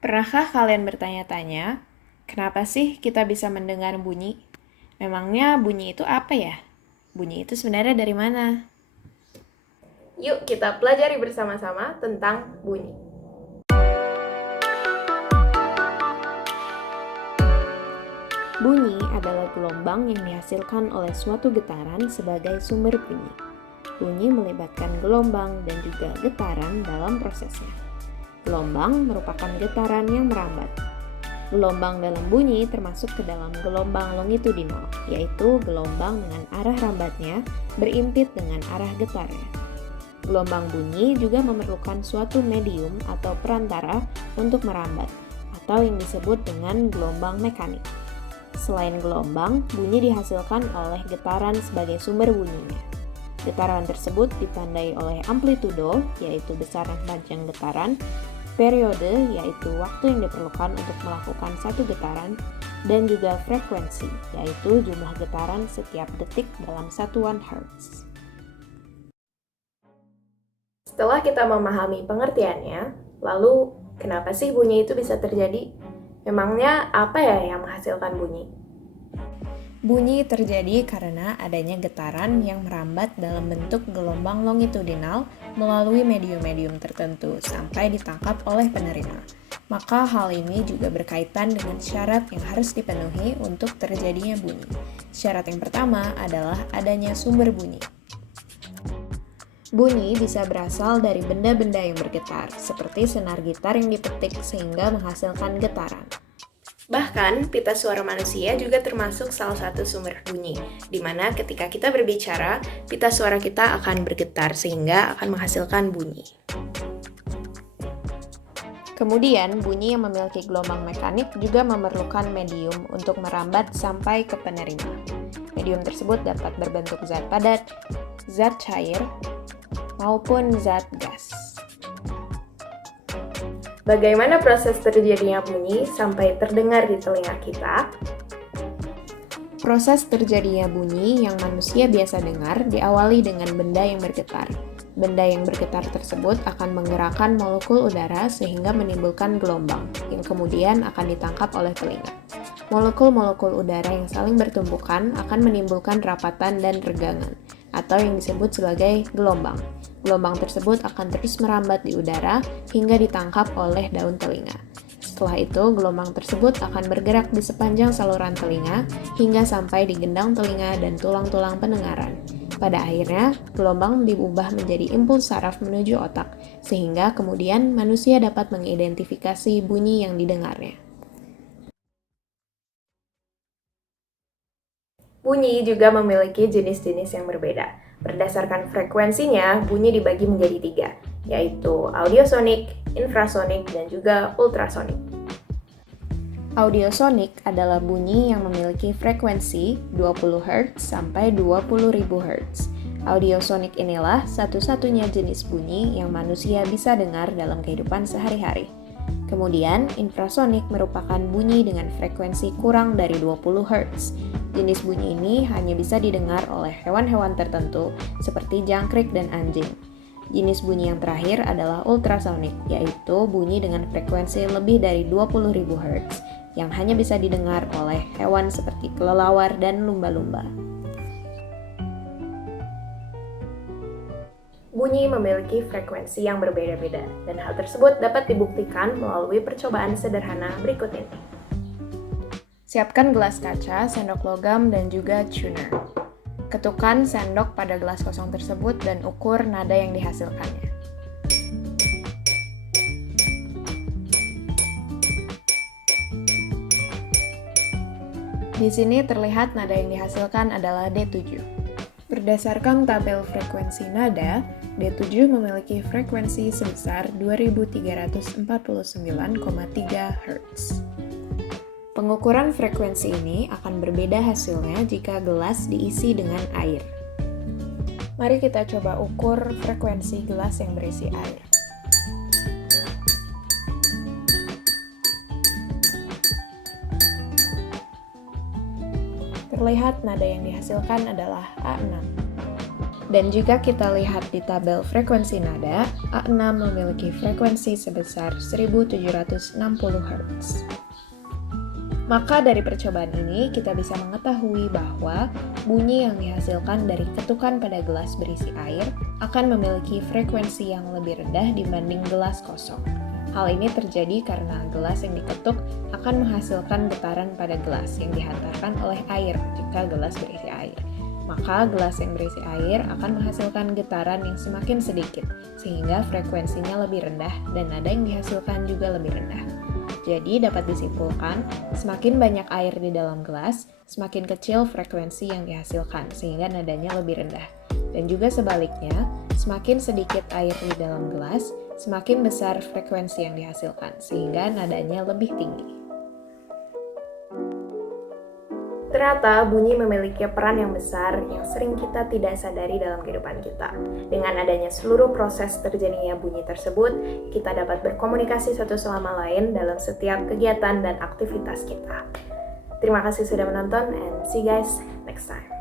Pernahkah kalian bertanya-tanya, kenapa sih kita bisa mendengar bunyi? Memangnya bunyi itu apa ya? Bunyi itu sebenarnya dari mana? Yuk kita pelajari bersama-sama tentang bunyi. Bunyi adalah gelombang yang dihasilkan oleh suatu getaran sebagai sumber bunyi. Bunyi melibatkan gelombang dan juga getaran dalam prosesnya. Gelombang merupakan getaran yang merambat. Gelombang dalam bunyi termasuk ke dalam gelombang longitudinal, yaitu gelombang dengan arah rambatnya berimpit dengan arah getarnya. Gelombang bunyi juga memerlukan suatu medium atau perantara untuk merambat, atau yang disebut dengan gelombang mekanik. Selain gelombang, bunyi dihasilkan oleh getaran sebagai sumber bunyinya. Getaran tersebut ditandai oleh amplitudo, yaitu besaran panjang getaran, periode, yaitu waktu yang diperlukan untuk melakukan satu getaran, dan juga frekuensi, yaitu jumlah getaran setiap detik dalam satuan hertz. Setelah kita memahami pengertiannya, lalu kenapa sih bunyi itu bisa terjadi? Memangnya apa ya yang menghasilkan bunyi? Bunyi terjadi karena adanya getaran yang merambat dalam bentuk gelombang longitudinal melalui medium-medium tertentu sampai ditangkap oleh penerima. Maka hal ini juga berkaitan dengan syarat yang harus dipenuhi untuk terjadinya bunyi. Syarat yang pertama adalah adanya sumber bunyi. Bunyi bisa berasal dari benda-benda yang bergetar, seperti senar gitar yang dipetik sehingga menghasilkan getaran. Bahkan, pita suara manusia juga termasuk salah satu sumber bunyi, di mana ketika kita berbicara, pita suara kita akan bergetar sehingga akan menghasilkan bunyi. Kemudian, bunyi yang memiliki gelombang mekanik juga memerlukan medium untuk merambat sampai ke penerima. Medium tersebut dapat berbentuk zat padat, zat cair, maupun zat gas. Bagaimana proses terjadinya bunyi sampai terdengar di telinga kita? Proses terjadinya bunyi yang manusia biasa dengar diawali dengan benda yang bergetar. Benda yang bergetar tersebut akan menggerakkan molekul udara sehingga menimbulkan gelombang, yang kemudian akan ditangkap oleh telinga. Molekul-molekul udara yang saling bertumpukan akan menimbulkan rapatan dan regangan, atau yang disebut sebagai gelombang. Gelombang tersebut akan terus merambat di udara hingga ditangkap oleh daun telinga. Setelah itu, gelombang tersebut akan bergerak di sepanjang saluran telinga hingga sampai di gendang telinga dan tulang-tulang pendengaran. Pada akhirnya, gelombang diubah menjadi impuls saraf menuju otak, sehingga kemudian manusia dapat mengidentifikasi bunyi yang didengarnya. Bunyi juga memiliki jenis-jenis yang berbeda. Berdasarkan frekuensinya, bunyi dibagi menjadi 3, yaitu audiosonik, infrasonik, dan juga ultrasonik. Audiosonik adalah bunyi yang memiliki frekuensi 20 Hz sampai 20.000 Hz. Audiosonik inilah satu-satunya jenis bunyi yang manusia bisa dengar dalam kehidupan sehari-hari. Kemudian, infrasonik merupakan bunyi dengan frekuensi kurang dari 20 Hz. Jenis bunyi ini hanya bisa didengar oleh hewan-hewan tertentu seperti jangkrik dan anjing. Jenis bunyi yang terakhir adalah ultrasonik, yaitu bunyi dengan frekuensi lebih dari 20.000 Hz yang hanya bisa didengar oleh hewan seperti kelelawar dan lumba-lumba. Bunyi memiliki frekuensi yang berbeda-beda, dan hal tersebut dapat dibuktikan melalui percobaan sederhana berikut ini. Siapkan gelas kaca, sendok logam, dan juga tuner. Ketukkan sendok pada gelas kosong tersebut dan ukur nada yang dihasilkannya. Di sini terlihat nada yang dihasilkan adalah D7. Berdasarkan tabel frekuensi nada, D7 memiliki frekuensi sebesar 2349,3 Hz. Pengukuran frekuensi ini akan berbeda hasilnya jika gelas diisi dengan air. Mari kita coba ukur frekuensi gelas yang berisi air. Terlihat nada yang dihasilkan adalah A6. Dan jika kita lihat di tabel frekuensi nada, A6 memiliki frekuensi sebesar 1760 Hz. Maka dari percobaan ini, kita bisa mengetahui bahwa bunyi yang dihasilkan dari ketukan pada gelas berisi air akan memiliki frekuensi yang lebih rendah dibanding gelas kosong. Hal ini terjadi karena gelas yang diketuk akan menghasilkan getaran pada gelas yang dihantarkan oleh air jika gelas berisi air. Maka gelas yang berisi air akan menghasilkan getaran yang semakin sedikit, sehingga frekuensinya lebih rendah dan nada yang dihasilkan juga lebih rendah. Jadi dapat disimpulkan, semakin banyak air di dalam gelas, semakin kecil frekuensi yang dihasilkan, sehingga nadanya lebih rendah. Dan juga sebaliknya, semakin sedikit air di dalam gelas, semakin besar frekuensi yang dihasilkan, sehingga nadanya lebih tinggi. Ternyata bunyi memiliki peran yang besar yang sering kita tidak sadari dalam kehidupan kita. Dengan adanya seluruh proses terjadinya bunyi tersebut, kita dapat berkomunikasi satu sama lain dalam setiap kegiatan dan aktivitas kita. Terima kasih sudah menonton and see you guys next time.